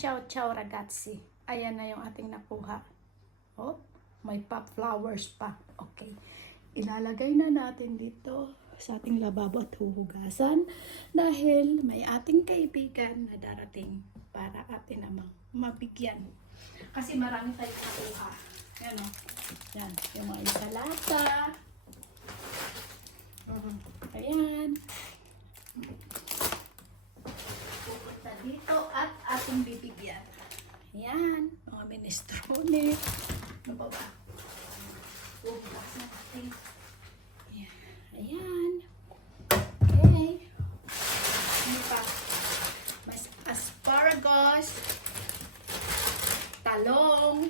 Ciao, ciao ragazzi. Ayan na yung ating nakuha. Oh, may pop flowers pa. Okay. Ilalagay na natin dito sa ating lababo at huhugasan dahil may ating kaibigan na darating para atin namang mabigyan. Kasi marami tayong nakuha. Yan o. Yan. Yung mga insalata. Mhm. Ayan. Pupunta dito at ating bibigyan. Ayan. Mga minestrone. Ano ba ba? Hugas na natin. Ayan. Ayan. Okay. Ano pa? Mas asparagus. Talong.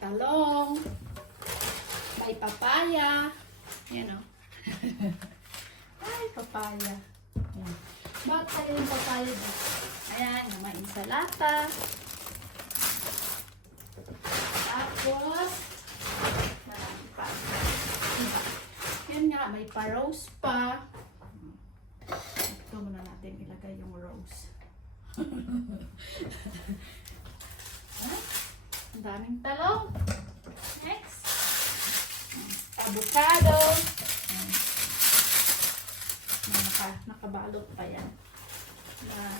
Talong. May papaya. Yan o. Ay, papaya. Yan. Bakit pala yung papaya ba? Ayan, insalata. Tapos, marami pa. Diba? Yan nga, may pa-rose pa. Ito muna natin ilagay yung rose. Ang daming talong. Next. Avocado. Naka, nakabalot pa yan. Na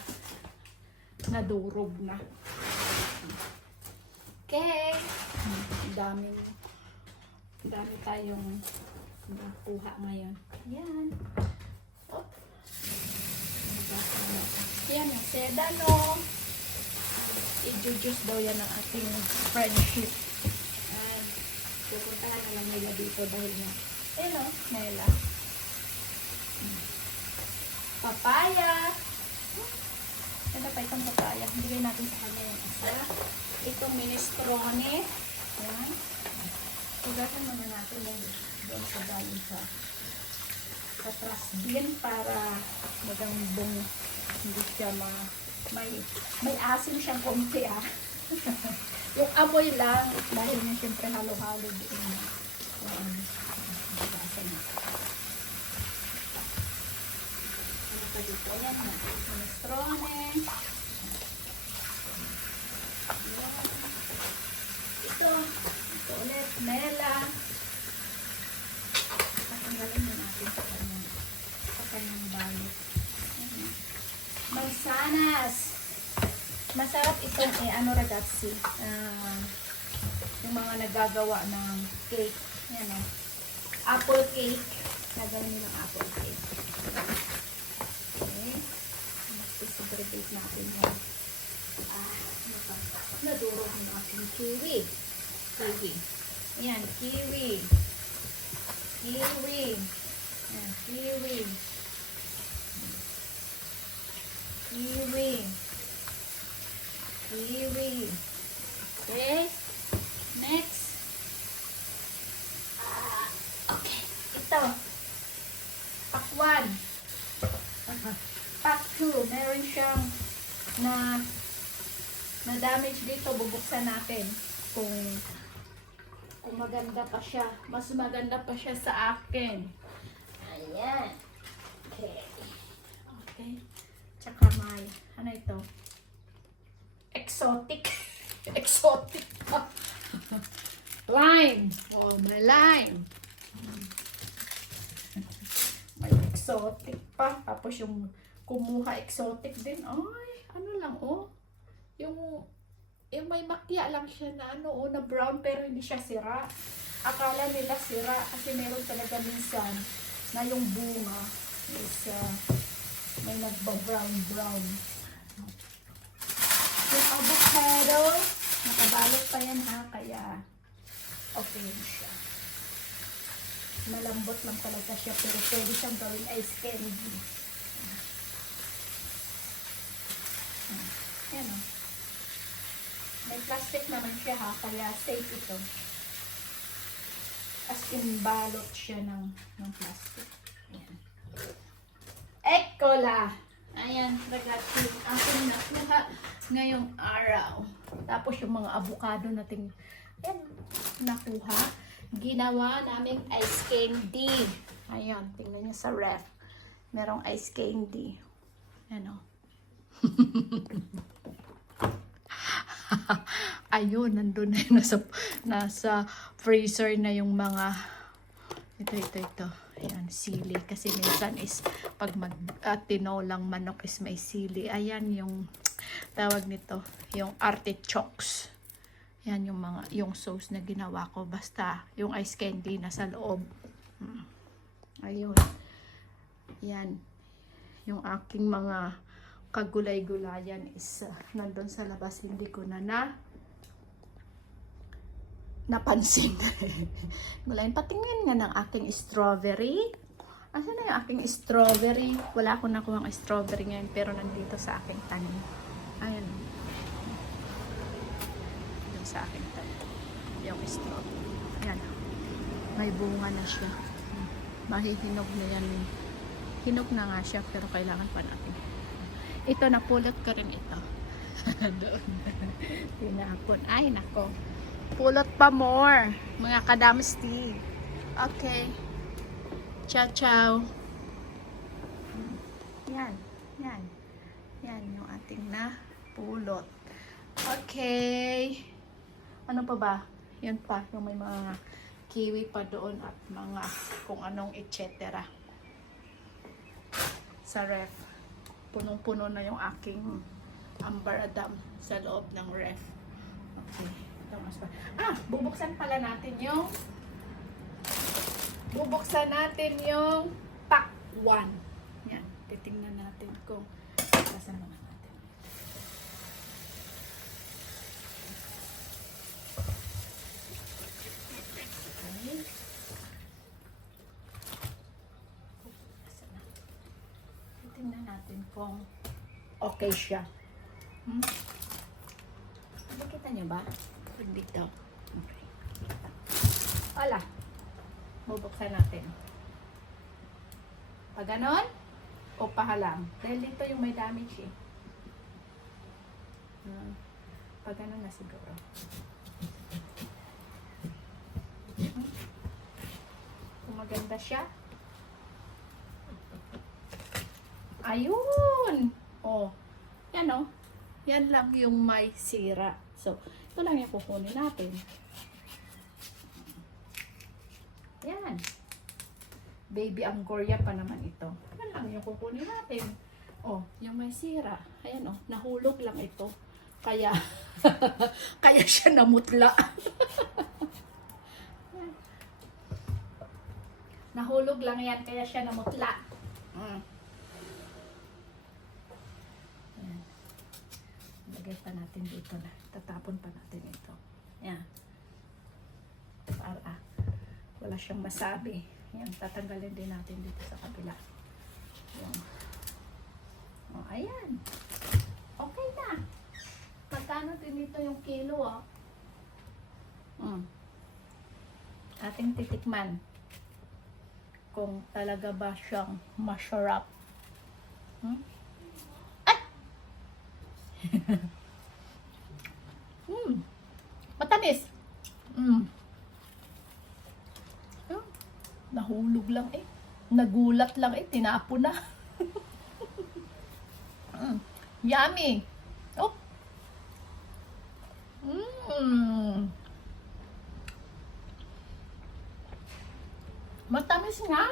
nadurog na. Okay. Ang daming dami tayong nakuha ngayon. Yan. Oh. Yan ang sedano. I-juice daw yan ang ating friendship. Ay, pupuntahan na lang nila dito dahil na. Ayun o, Nela. Papaya. Ito pa itong papaya. Bigay natin sa kanya yung isa. Itong minestrone. Ayan. Hugasan muna natin yung doon sa galing sa trash bin para magandang hindi siya ma may may asim siyang konti ah. yung amoy lang dahil nga siyempre halo-halo din. Um, na. Pa dito? Ayan na. Minestrone. Ito. Ito ulit. Mela. Tatanggalin mo natin sa kanyang sa kanyang. Ayan. Mansanas. Masarap itong eh, ano ragazzi. Ah, yung mga nagagawa ng cake. Yan o. Apple cake. Nagawin nilang apple cake. Mag-segregate natin yan. Ah, ano? Nadurog ng aking kiwi. Kiwi. Ayan, kiwi. Kiwi. Ayan, kiwi. Kiwi. Kiwi. Okay. Next. Ah, okay. Ito. Pakwan. 2. Meron siyang na na damage dito. Bubuksan natin. Kung kung maganda pa siya. Mas maganda pa siya sa akin. Ayan. Okay. Okay. Tsaka may, ano ito? Exotic. Exotic pa. lime. Oh, may lime. May exotic pa. Tapos yung kumuha exotic din. Ay, ano lang oh. Yung, yung may makya lang siya na ano oh, na brown pero hindi siya sira. Akala nila sira kasi meron talaga minsan na yung bunga is uh, may nagba-brown brown. Yung avocado, nakabalot pa yan ha, kaya okay siya. Malambot lang talaga siya, pero pwede siyang gawing ice candy. Ayan o. May plastic naman siya ha, kaya safe ito. As in, balot siya ng, ng plastic. Ayan. Ekola! Ayan, ragazzi. Aking nakuha ngayong araw. Tapos yung mga avocado nating ayan, nakuha. Ginawa namin ice candy. Ayan, tingnan niyo sa ref. Merong ice candy. Ayan o. Ayun, nandun na yun. Nasa, nasa freezer na yung mga ito, ito, ito. Ayan, sili. Kasi minsan is pag mag uh, tinolang manok is may sili. Ayan yung tawag nito. Yung artichokes. Yan yung mga, yung sauce na ginawa ko. Basta, yung ice candy na sa loob. Hmm. Ayun. Yan. Yung aking mga kagulay-gulayan is uh, nandun sa labas. Hindi ko na na napansin. Gulayan. Patingin nga ng aking strawberry. Asa na yung aking strawberry? Wala akong nakuha ang strawberry ngayon pero nandito sa aking tanim. Ayan. Dun sa aking tanim. Yung strawberry. Ayan. May bunga na siya. Hmm. Mahihinog na yan. Hinog na nga siya pero kailangan pa natin. Ito, napulot ko rin ito. Doon. Tinapon. Ay, nako. Pulot pa more. Mga kadamsti. Okay. Ciao, ciao. Yan. Yan. Yan yung ating na pulot. Okay. Ano pa ba? Yan pa. Yung may mga kiwi pa doon at mga kung anong etc. Sa ref. Punong-puno na yung aking amber adam sa loob ng ref. Okay. Ito mas. Ah, bubuksan pala natin yung bubuksan natin yung pack 1. Yan. Titingnan natin kung kasama na natin. Okay. Asan na? Titingnan natin kung okay siya. Hmm? Nakita niyo ba? Dito. Okay. Wala. Bubuksan natin. Pag ganon, o pahalang. Dahil dito yung may damage eh. Hmm. Pag ganon na siguro. Hmm. Kung maganda siya. Ayun! Oh. Yan oh. Yan lang yung may sira. So, ito lang yung kukunin natin. Yan. Baby Angoria pa naman ito. Yan lang yung kukunin natin. Oh, yung may sira. Ayan oh, nahulog lang ito. Kaya, kaya siya namutla. nahulog lang yan, kaya siya namutla. Mm. Lagay pa natin dito na. Tatapon pa natin ito. Yan. Para wala siyang masabi. Yan, tatanggalin din natin dito sa kabila. Yan. O, ayan. Okay na. Magkano din dito yung kilo, ah? Mm. Ating titikman kung talaga ba siyang masarap. Hmm? Mm. Matamis. Mm. Oh, nahulog lang eh. Nagulat lang eh. Tinapo na. mm. Yummy. Oh. Mm. Matamis nga.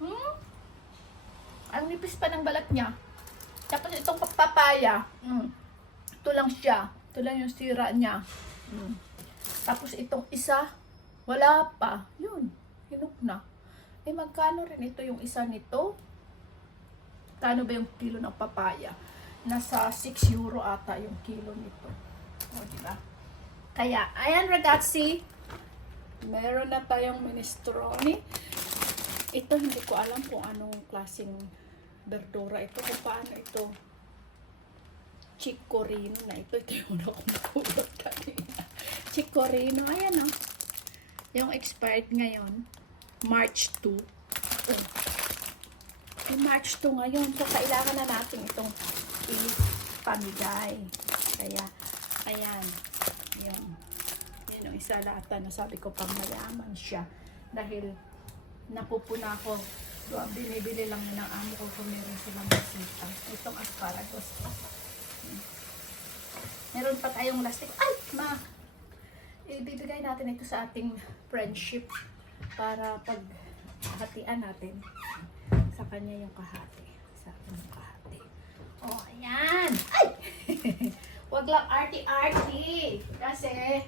Hmm? Ang nipis pa ng balat niya. Tapos itong papaya. Mm. Ito lang siya. Ito lang yung sira niya. Mm. Tapos itong isa, wala pa. Yun, hinok na. Eh magkano rin ito yung isa nito? Kano ba yung kilo ng papaya? Nasa 6 euro ata yung kilo nito. O, di ba? Kaya, ayan ragazzi. Meron na tayong minestrone. Ito, hindi ko alam kung anong klaseng verdura ito. Kung paano ito chicorino na ito. Ito yung una kong nakulot kanina. Chicorino. Ayan o. Yung expired ngayon, March 2. Oh. Yung March 2 ngayon. So, kailangan na natin itong ipamigay. Kaya, ayan. Yung, yun yung isa lata na sabi ko pang mayaman siya. Dahil napupuna ko So, binibili lang yun ng amo ko kung meron silang bisita. Itong asparagus. Meron pa tayong lastik. Ay, ma! Ibibigay natin ito sa ating friendship para pag hatian natin sa kanya yung kahati. Sa akin yung kahati. Oh, ayan! Ay! Wag lang arty-arty. Kasi,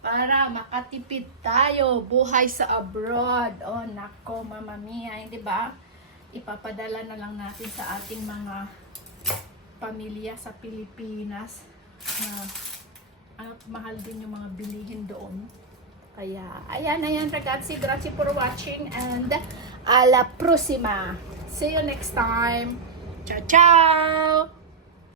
para makatipid tayo buhay sa abroad. Oh, nako, mama mia, hindi ba? Ipapadala na lang natin sa ating mga pamilya sa Pilipinas na ah, mahal din yung mga bilihin doon. Kaya, ayan, ayan, ragazzi, grazie for watching and a la próxima. See you next time. Ciao, ciao!